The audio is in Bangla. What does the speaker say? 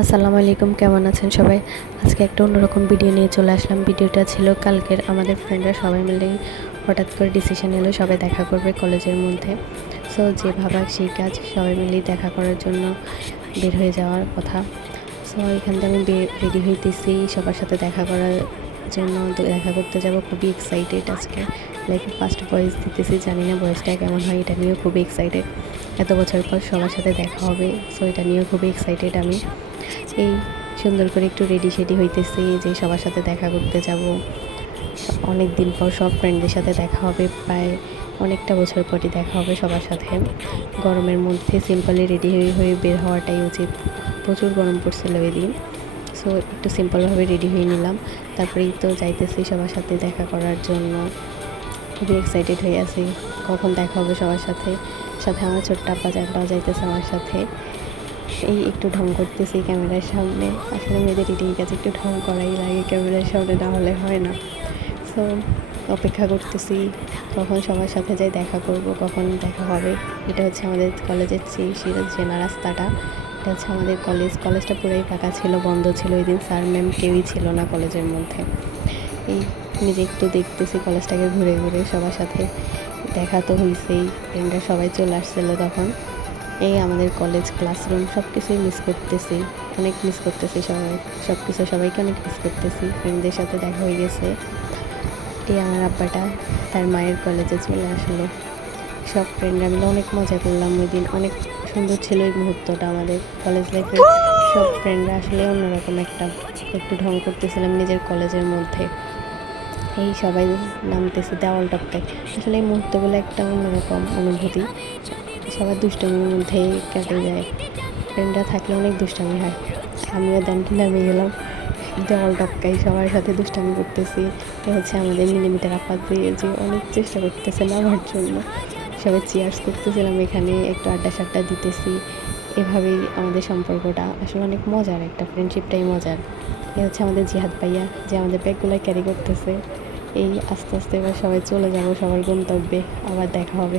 আসসালামু আলাইকুম, কেমন আছেন সবাই? আজকে একটা অন্যরকম ভিডিও নিয়ে চলে আসলাম। ভিডিওটা ছিল কালকের আমাদের ফ্রেন্ডরা সবাই মিলেই হঠাৎ করে ডিসিশন এলো সবাই দেখা করবে কলেজের মধ্যে। সো যে ভাবা সেই কাজ, সবাই মিলেই দেখা করার জন্য বের হয়ে যাওয়ার কথা। সো এখান থেকে আমি রেডি হইতেছি সবার সাথে দেখা করার জন্য, দেখা করতে যাব। খুবই এক্সাইটেড আজকে, লাইফে ফার্স্ট ভয়েস দিতেছি, জানি না ভয়েসটা কেমন হয়, এটা নিয়েও খুবই এক্সাইটেড। এত বছর পর সবার সাথে দেখা হবে, সো এটা নিয়েও খুবই এক্সাইটেড আমি। এই সুন্দর করে একটু রেডি সেডি হইতেছি যে সবার সাথে দেখা করতে যাব। অনেক দিন পর সব ফ্রেন্ডদের সাথে দেখা হবে, প্রায় অনেকটা বছর পরই দেখা হবে সবার সাথে। গরমের মধ্যে সিম্পলি রেডি হয়ে বের হওয়াটাই উচিত, প্রচুর গরম পড়ছিল ওই দিন। সো একটু সিম্পলভাবে রেডি হয়ে নিলাম, তারপরেই তো যাইতেছি সবার সাথে দেখা করার জন্য। খুবই এক্সাইটেড হয়ে আছি কখন দেখা হবে সবার সাথে। সাথে আমার ছোট্ট আপা চারটাও যাইতেছে আমার সাথে। এই একটু ঢং করতেছি ক্যামেরার সামনে, আসলে মেয়েদের এটাই কাছে, একটু ঢং করাই লাগে ক্যামেরার সামনে, না হলে হয় না। সো অপেক্ষা করতেছি কখন সবার সাথে যাই দেখা করব, কখন দেখা হবে। এটা হচ্ছে আমাদের কলেজের চেনা রাস্তাটা। এটা হচ্ছে আমাদের কলেজটা পুরোই ফাঁকা ছিল, বন্ধ ছিল ওই দিন, স্যার ম্যাম কেউই ছিল না কলেজের মধ্যে। এই নিজে একটু দেখতেছি কলেজটাকে ঘুরে ঘুরে, সবার সাথে দেখা তো হয়েছেই, ফ্রেন্ডরা সবাই চলে আসছিলো তখন। এই আমাদের কলেজ ক্লাসরুম সব কিছুই মিস করতেছি, অনেক মিস করতেছি সবাইকে অনেক মিস করতেছি। ফ্রেন্ডদের সাথে দেখা হয়ে গেছে। এই আমার আব্বাটা তার মায়ের কলেজে চলে আসলো, সব ফ্রেন্ডরা মিলে অনেক মজা করলাম ওই দিন। অনেক সুন্দর ছিল এই মুহূর্তটা আমাদের কলেজ লাইফে। সব ফ্রেন্ডরা আসলে অন্যরকম একটু ঢং করতেছিলাম নিজের কলেজের মধ্যে। এই সবাই নামতেছে দেওয়াল টপকায়, আসলে এই মুহূর্তগুলো একটা অন্যরকম অনুভূতি। সবার দুষ্টমির মধ্যেই কেটে যায়, ফ্রেন্ডরা থাকলে অনেক দুষ্টামি হয়। আমিও নামে গেলাম, দেওয়াল টপকাই সবার সাথে দুষ্টামি করতেছি। এ হচ্ছে আমাদের মিলিমিটার আপাত যে অনেক চেষ্টা করতেছে নামার জন্য। সবাই চেয়ার্স করতেছিলাম, এখানে একটু আড্ডা সাড্ডা দিতেছি। এভাবেই আমাদের সম্পর্কটা আসলে অনেক মজার, একটা ফ্রেন্ডশিপটাই মজার। এ হচ্ছে আমাদের জিহাদ ভাইয়া, যে আমাদের ব্যাগগুলো ক্যারি করতেছে। এই আস্তে আস্তে এবার সবাই চলে যাবো সবার গন্তব্যে, আবার দেখা হবে।